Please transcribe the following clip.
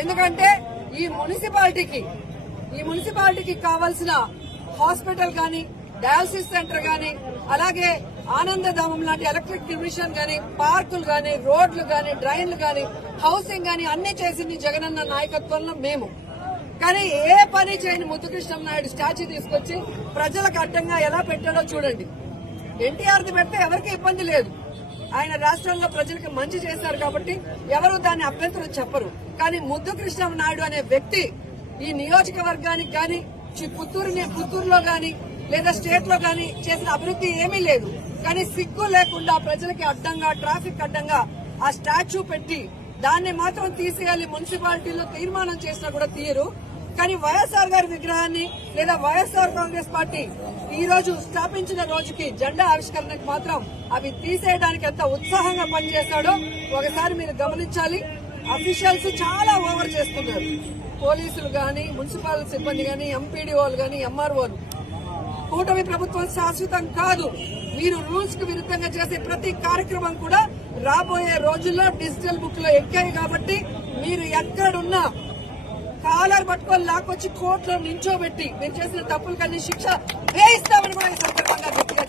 ఎందుకంటే ఈ మున్సిపాలిటీకి కావాల్సిన హాస్పిటల్ గాని, డయాలసిస్ సెంటర్ గాని, అలాగే ఆనందధామం లాంటి ఎలక్ట్రిక్ డివిజన్ గాని, పార్కులు గాని, రోడ్లు గాని, డ్రైన్లు గాని, హౌసింగ్ గాని అన్ని చేసింది జగనన్న నాయకత్వంలో మేము. కానీ ఏ పని చేయని ముద్దుకృష్ణ నాయుడు స్టాచ్యూ తీసుకొచ్చి ప్రజలకు అడ్డంగా ఎలా పెట్టాడో చూడండి. ఎన్టీఆర్ది పెడితే ఎవరికి ఇబ్బంది లేదు. ఆయన రాష్ట్రంలో ప్రజలకు మంచి చేశారు కాబట్టి ఎవరు దాన్ని అభ్యంతరం చెప్పరు. కానీ ముద్దుకృష్ణ నాయుడు అనే వ్యక్తి ఈ నియోజకవర్గానికి గాని, పుత్తూరులో గాని లేదా స్టేట్ లో గాని చేసిన అభివృద్ధి ఏమీ లేదు. కానీ సిగ్గు లేకుండా ప్రజలకి అడ్డంగా, ట్రాఫిక్ అడ్డంగా ఆ స్టాచ్యూ పెట్టి దాన్ని మాత్రం తీసేయాలి మున్సిపాలిటీలో తీర్మానం చేసినా కూడా తీయరు. కానీ వైఎస్ఆర్ గారి విగ్రహాన్ని లేదా వైఎస్ఆర్ కాంగ్రెస్ పార్టీ ఈ రోజు స్థాపించిన రోజుకి జెండా ఆవిష్కరణకు మాత్రం అవి తీసేయడానికి ఎంత ఉత్సాహంగా పనిచేస్తాడో ఒకసారి మీరు గమనించాలి. అఫీషియల్స్ చాలా ఓవర్ చేస్తున్నారు. పోలీసులు గాని, మున్సిపల్ సిబ్బంది గాని, ఎంపీడీఓలు గాని, ఎంఆర్ఓలు. కూటమి ప్రభుత్వం శాశ్వతం కాదు. మీరు రూల్స్ కు విరుద్ధంగా చేసే ప్రతి కార్యక్రమం కూడా రాబోయే రోజుల్లో డిజిటల్ బుక్ లో ఎక్కాయి కాబట్టి మీరు ఎక్కడున్నా కాలర్ పట్టుకొని లాక్కొచ్చి కోర్టులో నించోబెట్టి మీరు చేసిన తప్పులకన్నీ శిక్ష వేయిస్తామని కూడా ఈ సందర్భంగా గట్టిగా